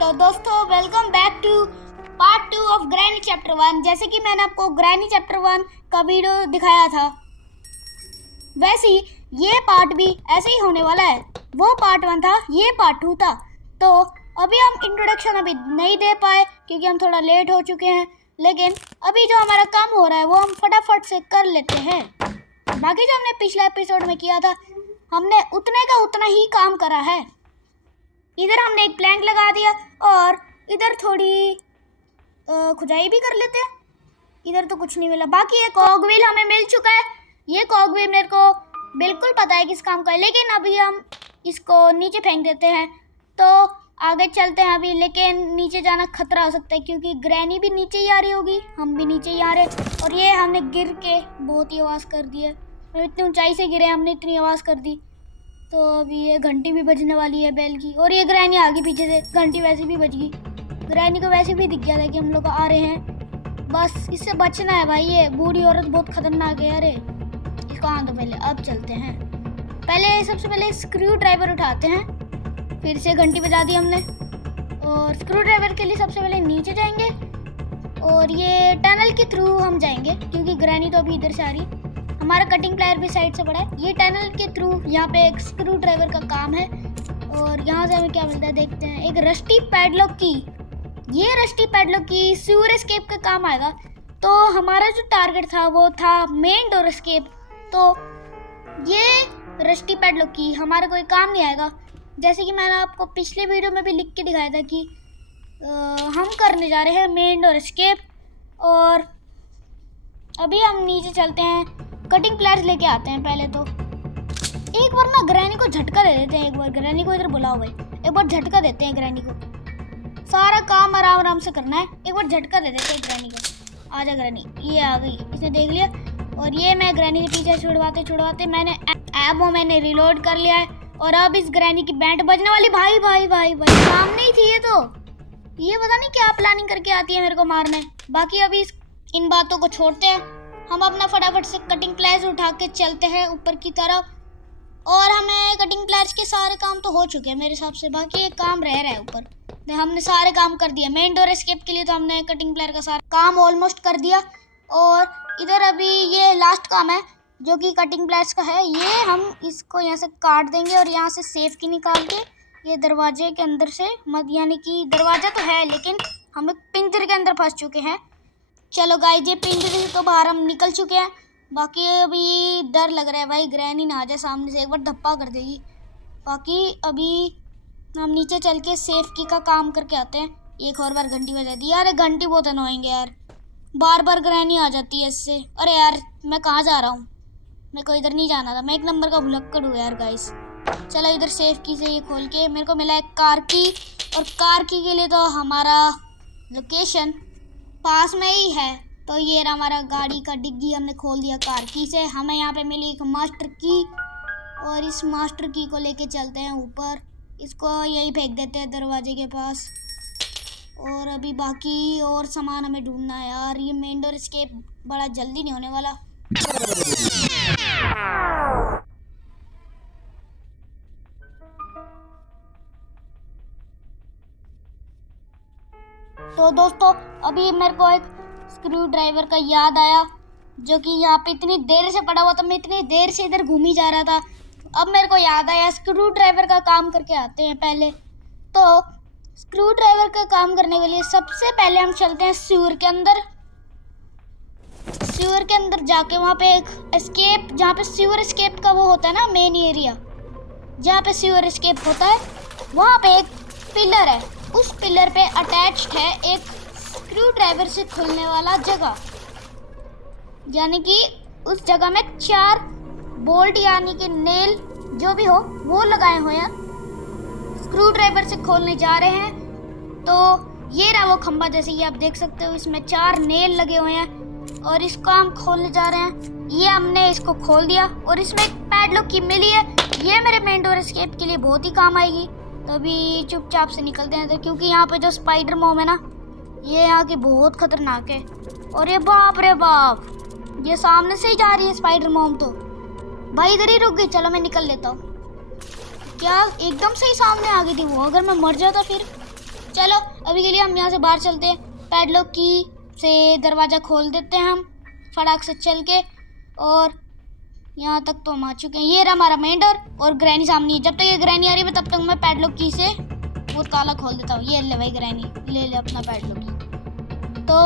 तो दोस्तों welcome back to part 2 of Granny chapter 1। जैसे कि मैंने आपको ग्रैनी चैप्टर 1 का वीडियो दिखाया था, वैसे ही ये पार्ट भी ऐसे ही होने वाला है। वो पार्ट 1 था, ये पार्ट 2 था। तो अभी हम इंट्रोडक्शन अभी नहीं दे पाए क्योंकि हम थोड़ा लेट हो चुके हैं, लेकिन अभी जो हमारा काम हो रहा है वो हम फटाफट से कर लेते हैं। बाकी जो हमने पिछले एपिसोड में किया था, हमने उतने का उतना ही काम करा है। इधर हमने एक प्लैंक लगा दिया और इधर थोड़ी खुदाई भी कर लेते हैं। इधर तो कुछ नहीं मिला। बाकी ये कॉगव्हील हमें मिल चुका है। ये कॉगव्हील मेरे को बिल्कुल पता है किस काम का है, लेकिन अभी हम इसको नीचे फेंक देते हैं। तो आगे चलते हैं अभी, लेकिन नीचे जाना खतरा हो सकता है क्योंकि ग्रैनी भी नीचे ही आ रही होगी, हम भी नीचे ही आ रहे हैं। और ये हमने गिर के बहुत ही आवाज़ कर दी है। इतनी ऊंचाई से गिरे, हमने इतनी आवाज़ कर दी। तो अभी ये घंटी भी बजने वाली है बेल की, और ये ग्रैनी आ गई पीछे से। घंटी वैसे भी बज गई। ग्रैनी को वैसे भी दिख गया था कि हम लोग आ रहे हैं, बस इससे बचना है भाई। ये बूढ़ी औरत बहुत खतरनाक है। अरे इसको आने दो पहले, अब चलते हैं। सबसे पहले स्क्रू ड्राइवर उठाते हैं। फिर से घंटी बजा दी हमने, और स्क्रू ड्राइवर के लिए सबसे पहले नीचे जाएंगे और ये टनल के थ्रू हम जाएंगे क्योंकि ग्रैनी तो अभी इधर से आ रही। हमारा कटिंग प्लायर भी साइड से पड़ा है। ये टनल के थ्रू यहाँ पे एक स्क्रू ड्राइवर का काम है, और यहाँ से हमें क्या मिलता है देखते हैं। एक रस्टी पैडलॉक की। ये रस्टी पैडलॉक की सीवर एस्केप का काम आएगा। तो हमारा जो टारगेट था वो था मेन डोर एस्केप। तो ये रस्टी पैडलॉक की हमारा कोई काम नहीं आएगा। जैसे कि मैंने आपको पिछले वीडियो में भी लिख के दिखाया था कि हम करने जा रहे हैं मेन डोर एस्केप। और अभी हम नीचे चलते हैं, कटिंग प्लायर्स लेके आते हैं। पहले तो एक बार ना ग्रैनी को झटका दे देते हैं। एक बार ग्रैनी को इधर बुलाओ भाई, एक बार झटका देते हैं ग्रैनी को। सारा काम आराम आराम से करना है। एक बार झटका दे देते हैं ग्रैनी को। आजा ग्रैनी, ये आ गई, इसने देख लिया। और ये मैं ग्रैनी के पीछे छुड़वाते मैंने रिलोड कर लिया है। और अब इस ग्रैनी की बैंड बजने वाली। भाई भाई भाई भाई सामने ही थी ये तो। ये पता नहीं क्या प्लानिंग करके आती है मेरे को मारने। बाकी अभी इन बातों को छोड़ते हैं, हम अपना फटाफट से कटिंग प्लायर्स उठा के चलते हैं ऊपर की तरफ। और हमें कटिंग प्लायर्स के सारे काम तो हो चुके हैं मेरे हिसाब से। बाकी एक काम रह रहा है ऊपर, हमने सारे काम कर दिए। मेन डोर एस्केप के लिए तो हमने कटिंग प्लायर का सारा काम ऑलमोस्ट कर दिया। और इधर अभी ये लास्ट काम है जो कि कटिंग प्लायर्स का है। ये हम इसको यहाँ से काट देंगे और यहाँ से सेफ की निकाल के ये दरवाजे के अंदर से मत, यानी कि दरवाजा तो है लेकिन हम एक पिंजरे के अंदर फंस चुके हैं। चलो गाइस, ये पिंजरे से तो बाहर हम निकल चुके हैं। बाकी अभी डर लग रहा है भाई, ग्रैनी ना आ जाए सामने से, एक बार धप्पा कर देगी। बाकी अभी हम नीचे चल के सेफ की का काम करके आते हैं। एक और बार घंटी बजा दी। यार घंटी बहुत अनोइंग है यार, बार बार ग्रैनी आ जाती है इससे। अरे यार मैं कहाँ जा रहा हूँ, मेरे को इधर नहीं जाना था। मैं एक नंबर का भुलक्कड़ हूँ यार गाइस। चलो इधर सेफ की से ये खोल के मेरे को मिला है कार की, और कार की के लिए तो हमारा लोकेशन पास में ही है। तो ये रहा हमारा गाड़ी का डिग्गी, हमने खोल दिया कार की से। हमें यहाँ पे मिली एक मास्टर की, और इस मास्टर की को लेके चलते हैं ऊपर। इसको यही फेंक देते हैं दरवाजे के पास। और अभी बाकी और सामान हमें ढूंढना है यार। ये मेन डोर एस्केप बड़ा जल्दी नहीं होने वाला। तो दोस्तों अभी मेरे को एक स्क्रू ड्राइवर का याद आया, जो कि यहाँ पे इतनी देर से पड़ा हुआ था। मैं इतनी देर से इधर घूम ही जा रहा था। अब मेरे को याद आया, स्क्रू ड्राइवर का काम करके आते हैं पहले। तो स्क्रू ड्राइवर का काम करने के लिए सबसे पहले हम चलते हैं सीवर के अंदर। सीवर के अंदर जाके वहाँ पे एक एस्केप, जहाँ पे सीवर एस्केप का वो होता है ना मेन एरिया, जहाँ पे सीवर एस्केप होता है, वहाँ पे एक पिलर है। उस पिलर पे अटैच्ड है एक स्क्रू ड्राइवर से खुलने वाला जगह, यानी कि उस जगह में 4 बोल्ट यानी कि नेल जो भी हो वो लगाए हुए हैं। स्क्रू ड्राइवर से खोलने जा रहे हैं। तो ये रहा वो खंबा, जैसे कि आप देख सकते हो, इसमें 4 नेल लगे हुए हैं और इसको हम खोलने जा रहे हैं। ये हमने इसको खोल दिया और इसमें एक पैडलॉक की मिली है। ये मेरे मेन डोर एस्केप के लिए बहुत ही काम आएगी। तो अभी चुपचाप से निकलते हैं, तो क्योंकि यहाँ पे जो स्पाइडर मॉम है ना, ये यहाँ की बहुत खतरनाक है। और ये बाप रे बाप, ये सामने से ही जा रही है स्पाइडर मॉम। तो भाई इधर ही रुक गई। चलो मैं निकल लेता हूँ। क्या एकदम से ही सामने आ गई थी वो? अगर मैं मर जाता फिर चलो अभी के लिए हम यहाँ से बाहर चलते हैं। पैडलॉक की से दरवाज़ा खोल देते हैं हम फटाक से चल के। और यहाँ तक तो हम आ चुके हैं। ये रहा हमारा मेन डोर और ग्रैनी सामने है। जब तक ये ग्रैनी आ रही है तब तक मैं पैडलॉक की से वो ताला खोल देता हूँ। ये ले भाई ग्रैनी, ले अपना पैडलॉक की। तो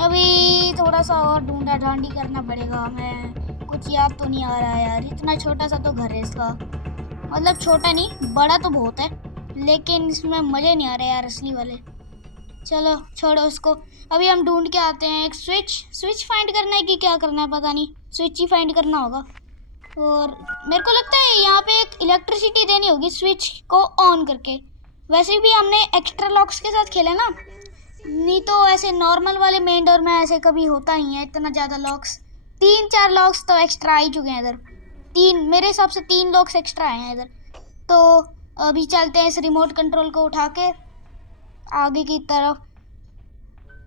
अभी थोड़ा सा और ढूंढा ढांडी करना पड़ेगा हमें। कुछ याद तो नहीं आ रहा है यार। इतना छोटा सा तो घर है इसका, मतलब छोटा नहीं बड़ा तो बहुत है, लेकिन इसमें मज़े नहीं आ रहे यार असली वाले। चलो छोड़ो उसको। अभी हम ढूंढ के आते हैं एक स्विच फाइंड करना है कि क्या करना है पता नहीं। स्विच ही फाइंड करना होगा। और मेरे को लगता है यहाँ पे एक इलेक्ट्रिसिटी देनी होगी स्विच को ऑन करके। वैसे भी हमने एक्स्ट्रा लॉक्स के साथ खेला ना, नहीं तो ऐसे नॉर्मल वाले मेन डोर में ऐसे कभी होता नहीं है इतना ज़्यादा लॉक्स। 3-4 लॉक्स तो एक्स्ट्रा आ ही चुके हैं इधर। 3 मेरे हिसाब से 3 लॉक्स एक्स्ट्रा आए हैं इधर। तो अभी चलते हैं इस रिमोट कंट्रोल को उठा के आगे की तरफ।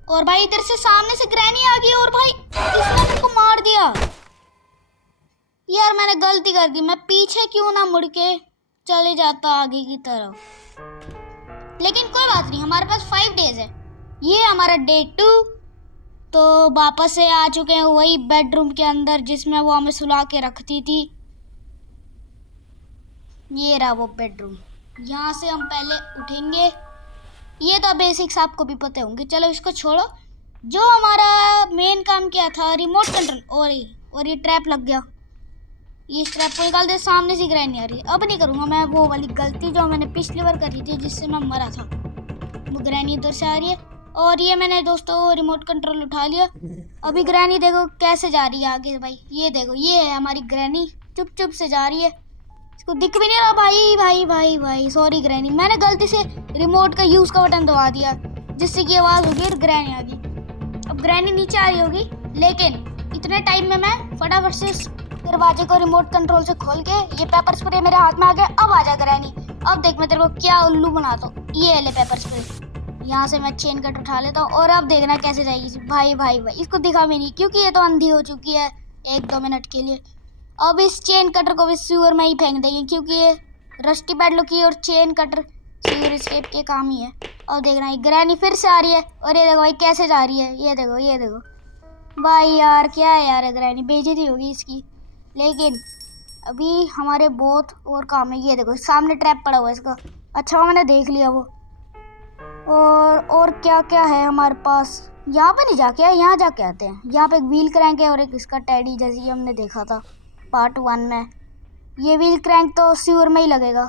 और भाई इधर से सामने से ग्रैनी आ गई और भाई इसने मेरे को मार दिया यार। मैंने गलती कर दी। मैं पीछे क्यों ना मुड़ के चले जाता आगे की तरफ। लेकिन कोई बात नहीं, हमारे पास 5 डेज है। ये हमारा डे 2। तो वापस से आ चुके हैं वही बेडरूम के अंदर जिसमें वो हमें सुला के रखती थी। ये रहा वो बेडरूम। यहाँ से हम पहले उठेंगे। ये तो बेसिक्स आपको भी पते होंगे। चलो इसको छोड़ो। जो हमारा मेन काम किया था रिमोट कंट्रोल, और ये ट्रैप लग गया। ये इस ट्रैप को निकाल दे। सामने से ग्रैनी आ रही है। अब नहीं करूँगा मैं वो वाली गलती जो मैंने पिछली बार करी थी जिससे मैं मरा था। वो ग्रैनी इधर से आ रही है और ये मैंने दोस्तों रिमोट कंट्रोल उठा लिया। अभी ग्रैनी देखो कैसे जा रही है आगे भाई। ये देखो ये है हमारी ग्रैनी, चुप चुप से जा रही है। इसको दिख भी नहीं रहा भाई भाई भाई भाई। सॉरी ग्रैनी, मैंने गलती से रिमोट का यूज़ का बटन दबा दिया जिससे कि आवाज़ होगी और ग्रैनी आ गई। अब ग्रैनी नीचे आ रही होगी, लेकिन इतने टाइम में मैं फटाफट से दरवाजे को रिमोट कंट्रोल से खोल के ये पेपर स्प्रे मेरे हाथ में आ गया। अब आ जा ग्रैनी, अब देख मैं तेरे को क्या उल्लू बनाता हूँ। ये ले पेपर स्प्रे। यहाँ से मैं चेन कट उठा लेता हूँ और अब देखना कैसे जाएगी भाई भाई भाई। इसको दिखा भी नहीं क्योंकि ये तो अंधी हो चुकी है 1-2 मिनट के लिए। अब इस चेन कटर को भी सीवर में ही फेंक देंगे क्योंकि ये रस्टी पैडलॉक की और चेन कटर सीवर एस्केप के काम ही है। अब देखना ये ग्रैनी फिर से आ रही है और ये देखो भाई कैसे जा रही है। ये देखो भाई यार क्या है यार, ग्रैनी बेइज्जती होगी इसकी। लेकिन अभी हमारे बहुत और काम है। ये देखो सामने ट्रैप पड़ा हुआ है इसका। अच्छा वो मैंने देख लिया वो। और क्या क्या है हमारे पास। यहाँ पे नहीं जाके आए, यहाँ जाके आते हैं। यहाँ पे एक व्हील क्रैंक है और एक इसका टैडी जैसे कि हमने देखा था पार्ट 1 में। ये व्हील क्रैंक तो सीवर में ही लगेगा।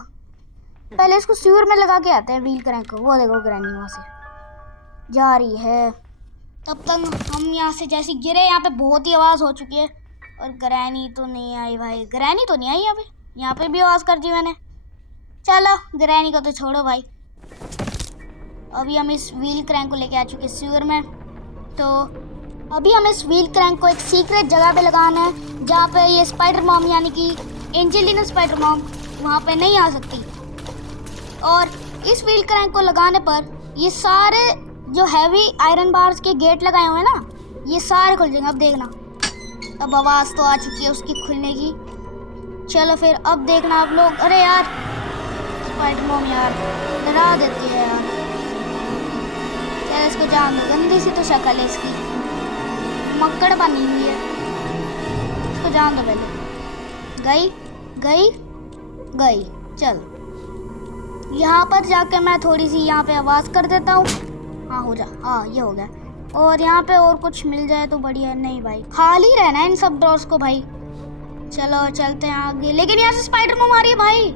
पहले इसको सीवर में लगा के आते हैं व्हील क्रैंक को। वो देखो ग्रैनी वहाँ से जा रही है। तब तक हम यहाँ से जैसे गिरे यहाँ पे बहुत ही आवाज़ हो चुकी है और ग्रैनी तो नहीं आई भाई। ग्रैनी तो नहीं आई अभी। यहाँ पे भी आवाज़ कर दी मैंने। चलो ग्रैनी को तो छोड़ो भाई। अभी हम इस व्हील क्रैंक को लेके आ चुके हैं सीवर में। तो अभी हम इस व्हील क्रैंक को एक सीक्रेट जगह पे लगाना है जहाँ पे ये स्पाइडर मॉम यानी कि एंजेलिना स्पाइडर मॉम वहाँ पे नहीं आ सकती। और इस व्हील क्रैंक को लगाने पर ये सारे जो हैवी आयरन बार्स के गेट लगाए हुए हैं ना, ये सारे खुल जाएंगे। अब देखना, अब आवाज़ तो आ चुकी है उसकी खुलने की। चलो फिर अब देखना आप लोग। अरे यार स्पाइडर मॉम यार डरा देती है यार। चलो इसको जान दो, गंदी सी तो शक्ल है इसकी, मक्कड़ बनी हुई है। इसको जान दो पहले। गई। चल यहाँ पर जाके मैं थोड़ी सी यहाँ पे आवाज़ कर देता हूँ। हाँ हो जा, हाँ ये हो गया। और यहाँ पे और कुछ मिल जाए तो बढ़िया। नहीं भाई खाली रहना है इन सब डोर्स को भाई। चलो चलते हैं आगे। लेकिन यहाँ से स्पाइडर मॉम आ रही है भाई।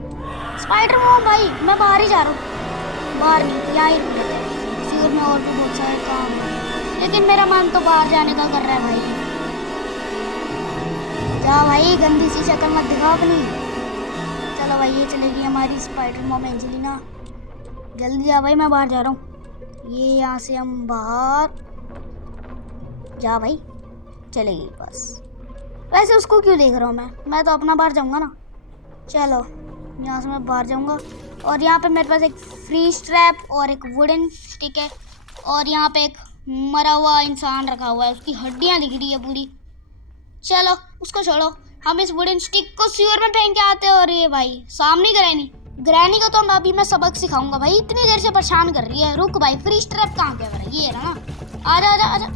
स्पाइडर मॉम भाई मैं बाहर ही जा रहा हूँ। बाहर नहीं, यहाँ ही रहते हैं। सीवर में और भी बहुत सारे काम है, लेकिन मेरा मन तो बाहर जाने का कर रहा है भाई। जा भाई, गंदी सी शक्ल मत दिखाओ अपनी। चलो भाई ये चलेगी हमारी स्पाइडर मॉम एंजेलिना। जल्दी जा भाई, मैं बाहर जा रहा हूँ। ये यहाँ से हम बाहर जा भाई, चलेगी बस। वैसे उसको क्यों देख रहा हूँ मैं तो अपना बाहर जाऊँगा ना। चलो यहाँ से मैं बाहर जाऊँगा। और यहाँ पे मेरे पास एक फ्रीज ट्रैप और एक वुडन स्टिक है। और यहाँ पे एक मरा हुआ इंसान रखा हुआ है, उसकी हड्डियाँ दिख रही है पूरी। चलो उसको छोड़ो, हम इस वुडन स्टिक को सीवर में फेंक के आते हैं। और ये भाई सामने ग्रैनी, ग्रैनी को तो अभी मैं सबक सिखाऊंगा भाई, इतनी देर से परेशान कर रही है। रुक भाई, फ्री स्ट्रैप कहाँ गया मेरा? ये रहा ना, आजा आजा आजा।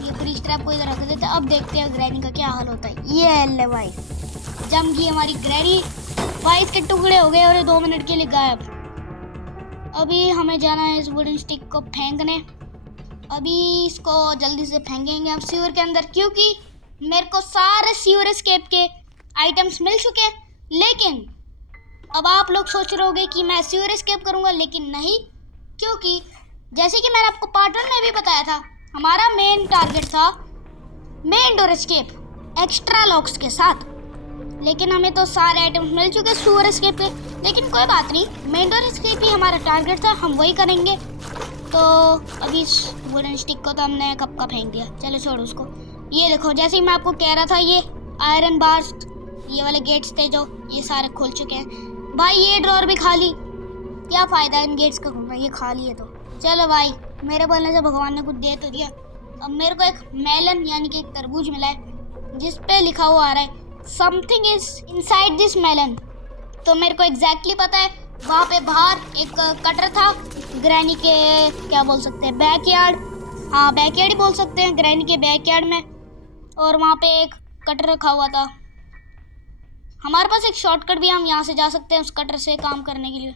ये फ्री स्ट्रैप को इधर रख देते हैं। अब देखते हैं ग्रैनी का क्या हाल होता है। ये ले भाई, जम गई हमारी ग्रैनी भाई, इसके टुकड़े हो गए और ये 2 मिनट के लिए गायब। अभी हमें जाना है इस वुडन स्टिक को फेंकने। अभी इसको जल्दी से फेंकेंगे हम सीवर के अंदर, क्योंकि मेरे को सारे सीवर एस्केप के आइटम्स मिल चुके हैं। लेकिन अब आप लोग सोच रहे होंगे कि मैं सीवर एस्केप करूंगा, लेकिन नहीं, क्योंकि जैसे कि मैंने आपको पार्ट 1 में भी बताया था, हमारा मेन टारगेट था main door escape extra locks के साथ। लेकिन हमें तो सारे आइटम्स मिल चुके सीवर एस्केप के, लेकिन कोई बात नहीं, मेन डोर एस्केप ही हमारा टारगेट था, हम वही करेंगे। तो अभी इस वुडन स्टिक को तो हमने कब का फेंक दिया, चलो छोड़ो उसको। ये देखो, जैसे ही मैं आपको कह रहा था, ये आयरन बार्स, ये वाले गेट्स थे जो, ये सारे खुल चुके हैं भाई। ये ड्रॉर भी खाली, क्या फ़ायदा इन गेट्स का खुलना, ये खाली है। तो चलो भाई, मेरे बोलने से भगवान ने कुछ दे तो दिया। अब मेरे को एक मेलन यानी कि एक तरबूज मिला है, जिस पे लिखा हुआ आ रहा है something is inside this melon. तो मेरे को एग्जैक्टली पता है, वहाँ पे बाहर एक कटर था ग्रैनी के, क्या बोल सकते हैं, बैकयार्ड। हाँ, बैकयार्ड ही बोल सकते हैं, ग्रैनी के बैकयार्ड में। और वहाँ पे एक कटर रखा हुआ था। हमारे पास एक शॉर्टकट भी, हम यहाँ से जा सकते हैं उस कटर से काम करने के लिए।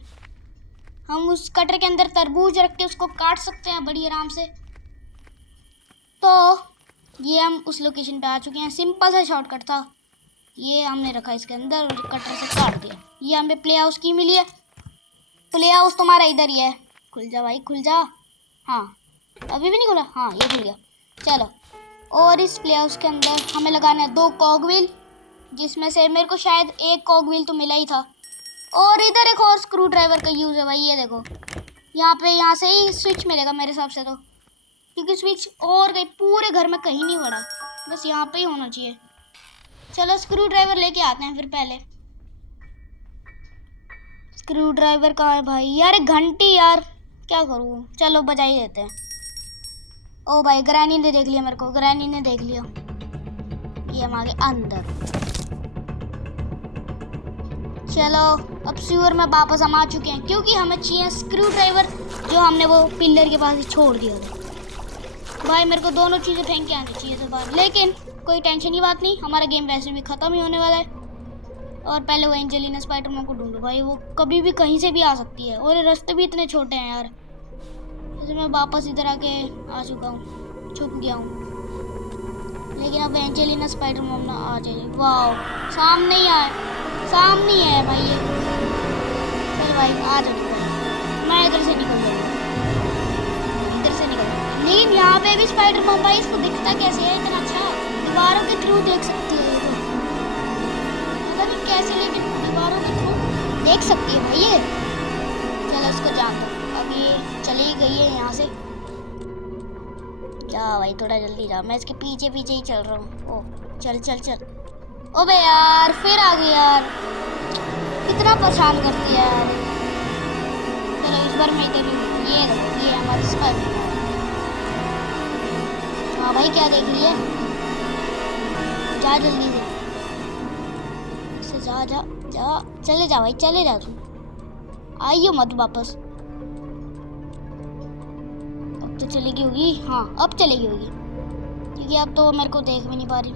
हम उस कटर के अंदर तरबूज रख के उसको काट सकते हैं बड़ी आराम से। तो ये हम उस लोकेशन पे आ चुके हैं। सिंपल सा शॉर्टकट था, ये हमने रखा इसके अंदर और कटर से काट दिया। ये हमें प्ले हाउस की मिली है। प्ले हाउस तुम्हारा इधर ही है, खुल जा भाई खुल जा। हाँ, अभी भी नहीं खुला, हाँ ये खुल गया। चलो, और इस प्ले हाउस के अंदर हमें लगाना है 2 कॉगव्हील, जिसमें से मेरे को शायद एक कॉगव्हील तो मिला ही था। और इधर एक और स्क्रू ड्राइवर का यूज़ है भाई, ये देखो यहाँ पे, यहाँ से ही स्विच मिलेगा मेरे हिसाब से तो, क्योंकि स्विच और कहीं पूरे घर में कहीं नहीं पड़ा, बस यहाँ पे ही होना चाहिए। चलो स्क्रू ड्राइवर लेके आते हैं फिर पहले। स्क्रू ड्राइवर कहाँ है भाई? यार एक घंटी, यार क्या करूँ, चलो बजा ही देते हैं। ओ भाई, ग्रैनी ने देख लिया मेरे को, ग्रैनी ने देख लिया। ये हम आगे अंदर। चलो अब सीवर में वापस हम आ चुके हैं, क्योंकि हमें चाहिए स्क्रू ड्राइवर, जो हमने वो पिलर के पास ही छोड़ दिया था। भाई मेरे को दोनों चीज़ें फेंक के आनी चाहिए था बाहर, लेकिन कोई टेंशन की बात नहीं, हमारा गेम वैसे भी ख़त्म ही होने वाला है। और पहले वो एंजेलिना स्पाइडरमैन को ढूंढो भाई, वो कभी भी कहीं से भी आ सकती है, और ये रास्ते भी इतने छोटे हैं यार। जैसे मैं वापस इधर आके आ चुका हूँ, छुप गया हूँ, लेकिन अब एंजेलिना स्पाइडरमैन ना आ जाएगी। वाह, सामने ही आए, सामने ही है भाई ये। चल भाई आ जाओ, मैं इधर से निकल जाऊँगा, इधर से निकल जाऊँगा। लेकिन यहाँ पे भी स्पाइडरमैन भाई, इसको दिखता कैसे है इतना अच्छा? दीवारों के थ्रू देख सकती है ये, तो पता नहीं कैसे, लेकिन दीवारों के थ्रू देख सकती है भाई ये। चलो इसको जान दो, अब ये चली गई है यहाँ से। जा भाई थोड़ा जल्दी जा, मैं इसके पीछे पीछे ही चल रहा हूँ। ओ चल चल चल। ओबे यार फिर आ गई यार, कितना परेशान करती है यार। चलो इस बार मैं इधर ही, ये देखो ये हमारी स्पाइडरमैन। हाँ भाई क्या देख रही है, जा जल्दी से जा जा जा, चले जा भाई चले जा, तू आइयो मत वापस। अब तो चलेगी होगी, हाँ अब चलेगी होगी, क्योंकि अब तो मेरे को देख भी नहीं पा रही।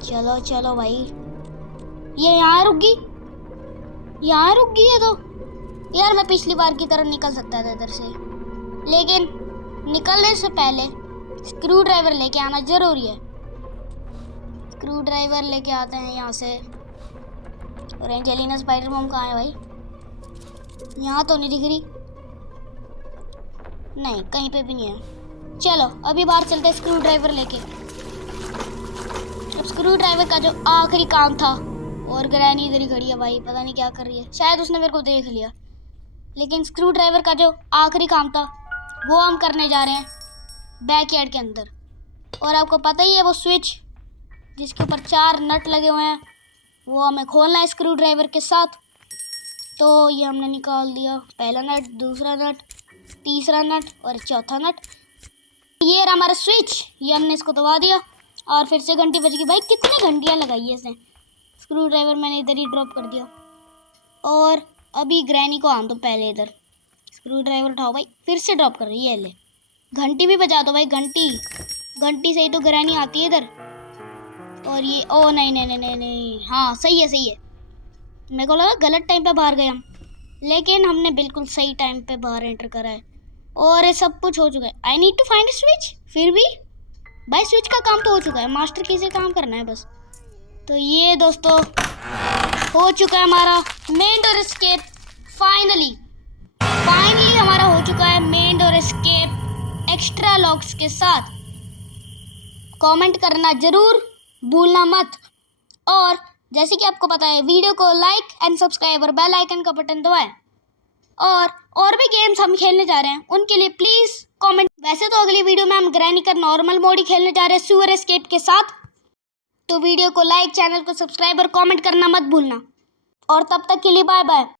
चलो चलो भाई, ये यहाँ रुक गई, यहाँ रुक गई है। तो यार मैं पिछली बार की तरह निकल सकता था इधर से, लेकिन निकलने से पहले स्क्रू ड्राइवर लेके आना जरूरी है। स्क्रू ड्राइवर लेके आते हैं यहाँ से। और एंजेलिना स्पाइडरमैन कहाँ है भाई? यहाँ तो नहीं दिख रही, नहीं कहीं पे भी नहीं है। चलो अभी बाहर चलते हैं स्क्रू ड्राइवर लेके। अब स्क्रू ड्राइवर का जो आखिरी काम था, और ग्रैनी इधर ही खड़ी है भाई, पता नहीं क्या कर रही है, शायद उसने मेरे को देख लिया। लेकिन स्क्रू ड्राइवर का जो आखिरी काम था वो हम करने जा रहे हैं बैकयार्ड के अंदर। और आपको पता ही है वो स्विच जिसके ऊपर 4 नट लगे हुए हैं, वो हमें खोलना है स्क्रू ड्राइवर के साथ। तो ये हमने निकाल दिया, पहला नट, दूसरा नट, तीसरा नट और चौथा नट। ये रहा हमारा स्विच, ये हमने इसको दबा दिया और फिर से घंटी बज गई। भाई कितनी घंटियाँ लगाई है इसने। स्क्रू ड्राइवर मैंने इधर ही ड्रॉप कर दिया। और अभी ग्रैनी को आन दो पहले इधर। स्क्रू ड्राइवर उठाओ भाई, फिर से ड्रॉप कर रही है। ले घंटी भी बजा दो भाई, घंटी घंटी से ही तो ग्रैनी आती है इधर। और ये ओ नहीं नहीं नहीं नहीं नहीं, हाँ सही है सही है। मेरे को लगा गलत टाइम पे बाहर गए हम, लेकिन हमने बिल्कुल सही टाइम पे बाहर एंटर करा है और ये सब कुछ हो चुका है। I need to find switch. फिर भी भाई स्विच का काम तो हो चुका है, मास्टर की से काम करना है बस। तो ये दोस्तों हो चुका है हमारा मेन डोर एस्केप। फाइनली हमारा हो चुका है main door escape extra locks के साथ। कमेंट करना जरूर भूलना मत। और जैसे कि आपको पता है, वीडियो को लाइक एंड सब्सक्राइब और बेल आइकन का बटन दबाएं। और भी गेम्स हम खेलने जा रहे हैं, उनके लिए प्लीज़ कमेंट। वैसे तो अगली वीडियो में हम ग्रैनी का नॉर्मल मोड ही खेलने जा रहे हैं सीवर एस्केप के साथ। तो वीडियो को लाइक, चैनल को सब्सक्राइब और कमेंट करना मत भूलना। और तब तक के लिए बाय बाय।